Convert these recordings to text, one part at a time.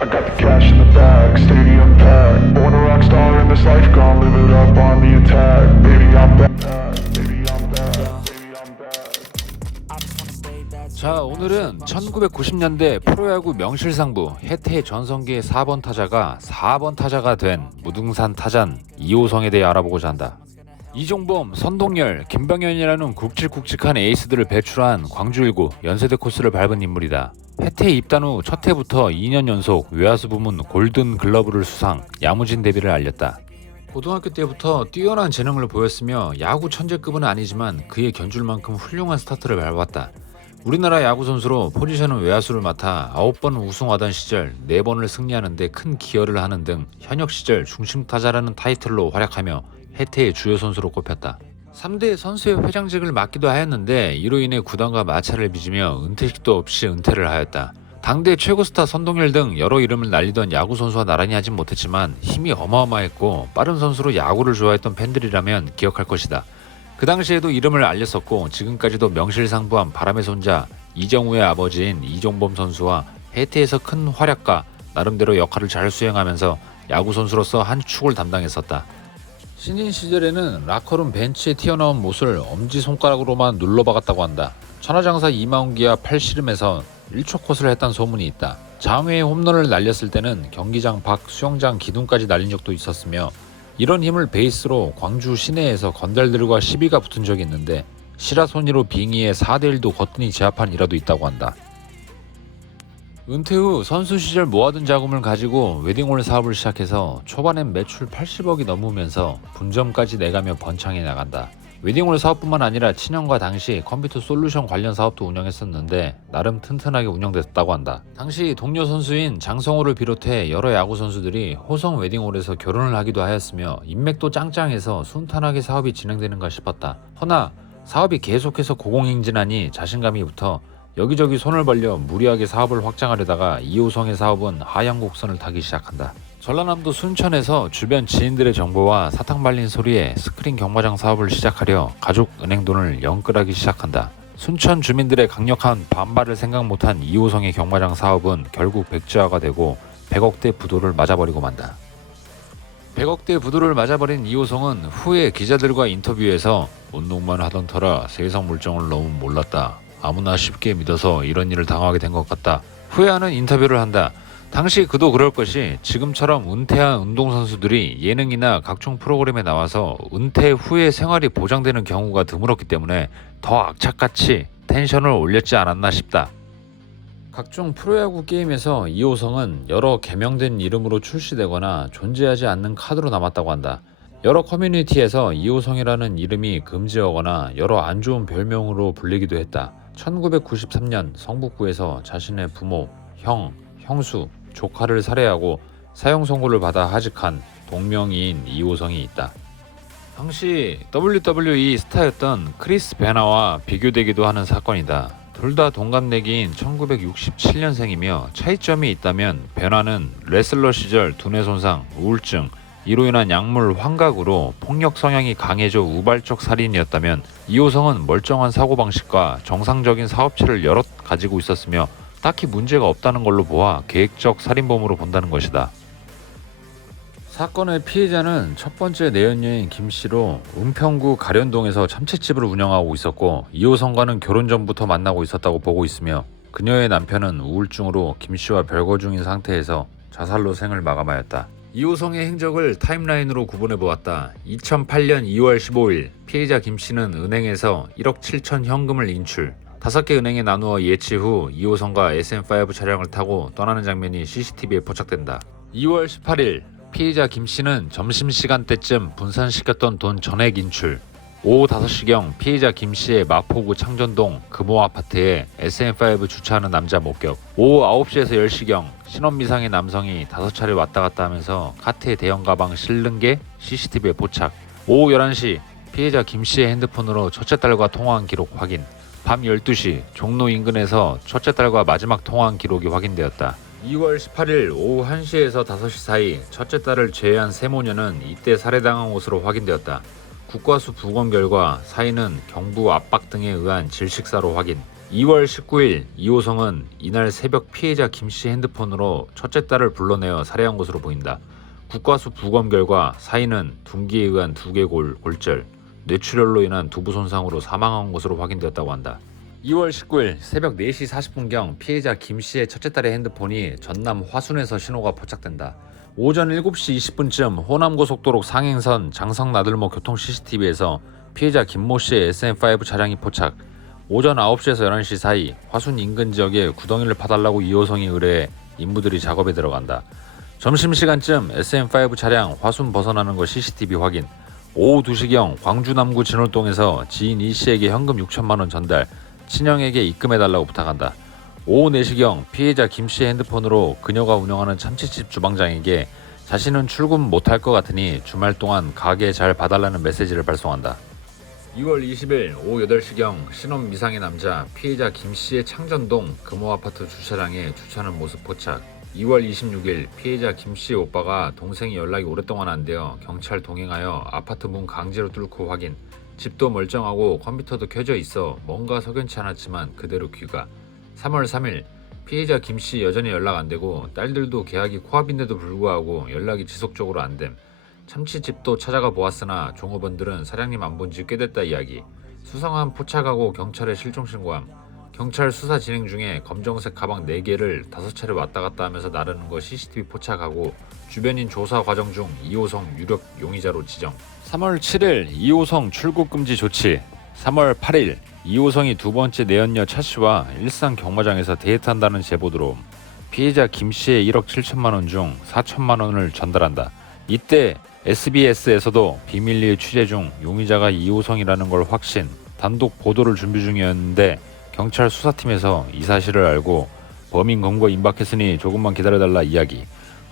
I got the cash in the bag, stadium packed. Born a rock star in this life, gonna live it up on the attack. Baby, I'm back. Baby, I'm back. Baby, I'm back. 자, 오늘은 1990년대 프로야구 명실상부 해태 전성기의 4번 타자가 4번 타자가 된 무등산 타잔 이호성에 대해 알아보고자 한다. 이종범, 선동열, 김병현이라는 굵직굵직한 에이스들을 배출한 광주 1구 연세대 코스를 밟은 인물이다. 해태 입단 후 첫 해부터 2년 연속 외야수 부문 골든 글러브를 수상, 야무진 데뷔를 알렸다. 고등학교 때부터 뛰어난 재능을 보였으며 야구 천재급은 아니지만 그에 견줄 만큼 훌륭한 스타트를 밟았다. 우리나라 야구 선수로 포지션은 외야수를 맡아 9번 우승하던 시절 4번을 승리하는 데 큰 기여를 하는 등 현역 시절 중심타자라는 타이틀로 활약하며 해태의 주요 선수로 꼽혔다. 3대 선수의 회장직을 맡기도 하였는데 이로 인해 구단과 마찰을 빚으며 은퇴식도 없이 은퇴를 하였다. 당대 최고 스타 선동열 등 여러 이름을 날리던 야구 선수와 나란히 하진 못했지만 힘이 어마어마했고 빠른 선수로 야구를 좋아했던 팬들이라면 기억할 것이다. 그 당시에도 이름을 알렸었고 지금까지도 명실상부한 바람의 손자 이정우의 아버지인 이종범 선수와 해태에서 큰 활약과 나름대로 역할을 잘 수행하면서 야구 선수로서 한 축을 담당했었다. 신인 시절에는 라커룸 벤치에 튀어나온 못을 엄지손가락으로만 눌러박았다고 한다. 천하장사 이마운기와 팔씨름에서 1초 컷을 했다는 소문이 있다. 장외에 홈런을 날렸을 때는 경기장 밖 수영장 기둥까지 날린 적도 있었으며 이런 힘을 베이스로 광주 시내에서 건달들과 시비가 붙은 적이 있는데 시라소니로 빙의에 4대1도 거뜬히 제압한 일화도 있다고 한다. 은퇴 후 선수 시절 모아둔 자금을 가지고 웨딩홀 사업을 시작해서 초반엔 매출 80억이 넘으면서 분점까지 내가며 번창해 나간다. 웨딩홀 사업뿐만 아니라 친형과 당시 컴퓨터 솔루션 관련 사업도 운영했었는데 나름 튼튼하게 운영됐다고 한다. 당시 동료 선수인 장성호를 비롯해 여러 야구 선수들이 호성 웨딩홀에서 결혼을 하기도 하였으며 인맥도 짱짱해서 순탄하게 사업이 진행되는가 싶었다. 허나 사업이 계속해서 고공행진하니 자신감이 붙어 여기저기 손을 벌려 무리하게 사업을 확장하려다가 이호성의 사업은 하향 곡선을 타기 시작한다. 전라남도 순천에서 주변 지인들의 정보와 사탕 발린 소리에 스크린 경마장 사업을 시작하려 가족 은행 돈을 영끌하기 시작한다. 순천 주민들의 강력한 반발을 생각 못한 이호성의 경마장 사업은 결국 백지화가 되고 100억대 부도를 맞아버리고 만다. 100억대 부도를 맞아버린 이호성은 후에 기자들과 인터뷰에서 운동만 하던 터라 세상 물정을 너무 몰랐다. 아무나 쉽게 믿어서 이런 일을 당하게 된 것 같다. 후회하는 인터뷰를 한다. 당시 그도 그럴 것이 지금처럼 은퇴한 운동선수들이 예능이나 각종 프로그램에 나와서 은퇴 후에 생활이 보장되는 경우가 드물었기 때문에 더 악착같이 텐션을 올렸지 않았나 싶다. 각종 프로야구 게임에서 이호성은 여러 개명된 이름으로 출시되거나 존재하지 않는 카드로 남았다고 한다. 여러 커뮤니티에서 이호성이라는 이름이 금지어거나 여러 안 좋은 별명으로 불리기도 했다. 1993년 성북구에서 자신의 부모, 형, 형수, 조카를 살해하고 사형 선고를 받아 하직한 동명이인 이호성이 있다. 당시 WWE 스타였던 크리스 베나와 비교되기도 하는 사건이다. 둘 다 동갑내기인 1967년생이며 차이점이 있다면 베나는 레슬러 시절 두뇌 손상, 우울증, 이로 인한 약물 환각으로 폭력 성향이 강해져 우발적 살인이었다면 이호성은 멀쩡한 사고방식과 정상적인 사업체를 여럿 가지고 있었으며 딱히 문제가 없다는 걸로 보아 계획적 살인범으로 본다는 것이다. 사건의 피해자는 첫 번째 내연녀인 김씨로 은평구 가련동에서 참치집을 운영하고 있었고 이호성과는 결혼 전부터 만나고 있었다고 보고 있으며 그녀의 남편은 우울증으로 김씨와 별거 중인 상태에서 자살로 생을 마감하였다. 이호성의 행적을 타임라인으로 구분해보았다. 2008년 2월 15일 피해자 김씨는 은행에서 1억 7천 현금을 인출, 5개 은행에 나누어 예치 후 이호성과 SM5 차량을 타고 떠나는 장면이 CCTV에 포착된다. 2월 18일 피해자 김씨는 점심시간대쯤 분산시켰던 돈 전액 인출, 오후 5시경 피해자 김씨의 마포구 창전동 금호 아파트에 SM5 주차하는 남자 목격, 오후 9시에서 10시경 신원미상의 남성이 5차례 왔다 갔다 하면서 카트에 대형 가방 실는 게 CCTV에 포착, 오후 11시 피해자 김씨의 핸드폰으로 첫째 딸과 통화한 기록 확인, 밤 12시 종로 인근에서 첫째 딸과 마지막 통화한 기록이 확인되었다. 2월 18일 오후 1시에서 5시 사이 첫째 딸을 제외한 세 모녀는 이때 살해당한 것으로 확인되었다. 국과수 부검 결과 사인은 경부 압박 등에 의한 질식사로 확인. 2월 19일 이호성은 이날 새벽 피해자 김씨 핸드폰으로 첫째 딸을 불러내어 살해한 것으로 보인다. 국과수 부검 결과 사인은 둔기에 의한 두개골 골절, 뇌출혈로 인한 두부 손상으로 사망한 것으로 확인되었다고 한다. 2월 19일 새벽 4시 40분경 피해자 김씨의 첫째 딸의 핸드폰이 전남 화순에서 신호가 포착된다. 오전 7시 20분쯤 호남고속도로 상행선 장성나들목 교통 CCTV에서 피해자 김모씨의 SM5 차량이 포착. 오전 9시에서 11시 사이 화순 인근 지역에 구덩이를 파달라고 이호성이 의뢰해 인부들이 작업에 들어간다. 점심시간쯤 SM5 차량 화순 벗어나는 것 CCTV 확인. 오후 2시경 광주 남구 진월동에서 지인 이씨에게 현금 6천만 원 전달, 친형에게 입금해달라고 부탁한다. 오후 4시경 피해자 김씨의 핸드폰으로 그녀가 운영하는 참치집 주방장에게 자신은 출근 못할 것 같으니 주말 동안 가게 잘 봐달라는 메시지를 발송한다. 2월 20일 오후 8시경 신원 미상의 남자 피해자 김씨의 창전동 금호아파트 주차장에 주차하는 모습 포착. 2월 26일 피해자 김씨의 오빠가 동생이 연락이 오랫동안 안 되어 경찰 동행하여 아파트 문 강제로 뚫고 확인. 집도 멀쩡하고 컴퓨터도 켜져 있어 뭔가 석연치 않았지만 그대로 귀가. 3월 3일 피해자 김씨 여전히 연락 안 되고 딸들도 계약이 코앞인데도 불구하고 연락이 지속적으로 안 됨. 참치집도 찾아가 보았으나 종업원들은 사장님 안 본 지 꽤 됐다 이야기. 수상한 포착하고 경찰에 실종 신고함. 경찰 수사 진행 중에 검정색 가방 4개를 5차례 왔다 갔다 하면서 나르는 거 CCTV 포착하고 주변인 조사 과정 중 이호성 유력 용의자로 지정. 3월 7일 이호성 출국 금지 조치. 3월 8일 이호성이 두 번째 내연녀 차씨와 일산 경마장에서 데이트한다는 제보 들어옴. 피해자 김씨의 1억 7천만 원 중 4천만 원을 전달한다. 이때 SBS에서도 비밀리에 취재 중 용의자가 이호성이라는 걸 확신, 단독 보도를 준비 중이었는데 경찰 수사팀에서 이 사실을 알고 범인 검거 임박했으니 조금만 기다려달라 이야기.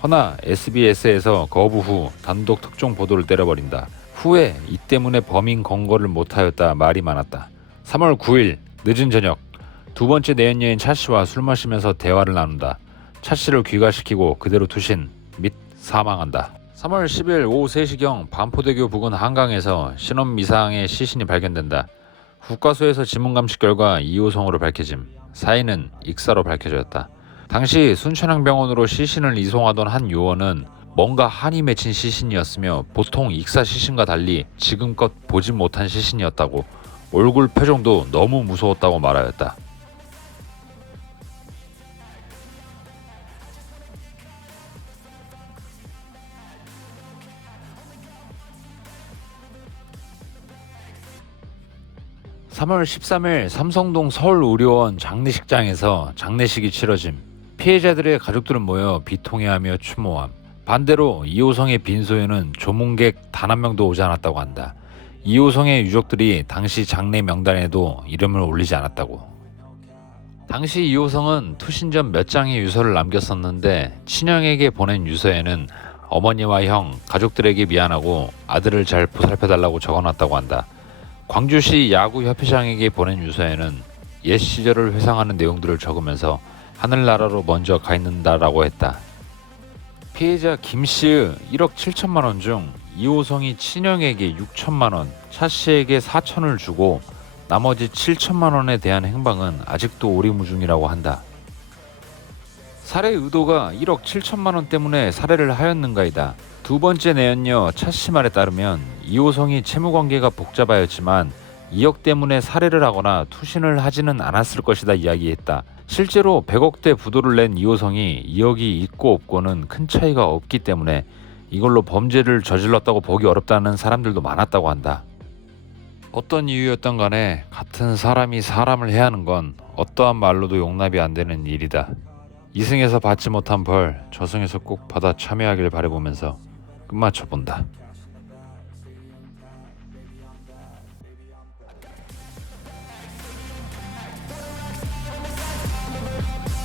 허나 SBS에서 거부 후 단독 특종 보도를 때려버린다. 후에 이 때문에 범인 검거를 못하였다 말이 많았다. 3월 9일 늦은 저녁 두 번째 내연녀인 차씨와 술 마시면서 대화를 나눈다. 차씨를 귀가시키고 그대로 투신 및 사망한다. 3월 10일 오후 3시경 반포대교 부근 한강에서 신원 미상의 시신이 발견된다. 국과수에서 지문감식 결과 이호성으로 밝혀짐. 사인은 익사로 밝혀졌다. 당시 순천향병원으로 시신을 이송하던 한 요원은 뭔가 한이 맺힌 시신이었으며 보통 익사 시신과 달리 지금껏 보지 못한 시신이었다고, 얼굴 표정도 너무 무서웠다고 말하였다. (3월 13일) 삼성동 서울의료원 장례식장에서 장례식이 치러짐. 피해자들의 가족들은 모여 비통해하며 추모함. 반대로 이호성의 빈소에는 조문객 단 한 명도 오지 않았다고 한다. 이호성의 유족들이 당시 장례 명단에도 이름을 올리지 않았다고. 당시 이호성은 투신 전 몇 장의 유서를 남겼었는데 친형에게 보낸 유서에는 어머니와 형, 가족들에게 미안하고 아들을 잘 보살펴달라고 적어놨다고 한다. 광주시 야구협회장에게 보낸 유서에는 옛 시절을 회상하는 내용들을 적으면서 하늘나라로 먼저 가 있는다라고 했다. 피해자 김씨의 1억 7천만 원 중 이호성이 친형에게 6천만 원, 차씨에게 4천을 주고 나머지 7천만 원에 대한 행방은 아직도 오리무중이라고 한다. 살해 의도가 1억 7천만 원 때문에 살해를 하였는가이다. 두 번째 내연녀 차씨 말에 따르면 이호성이 채무관계가 복잡하였지만 2억 때문에 살해를 하거나 투신을 하지는 않았을 것이다 이야기했다. 실제로 100억대 부도를 낸 이호성이 2억이 있고 없고는 큰 차이가 없기 때문에 이걸로 범죄를 저질렀다고 보기 어렵다는 사람들도 많았다고 한다. 어떤 이유였던 간에 같은 사람이 사람을 해하는 건 어떠한 말로도 용납이 안 되는 일이다. 이승에서 받지 못한 벌 저승에서 꼭 받아 참여하길 바라보면서 끝마쳐본다.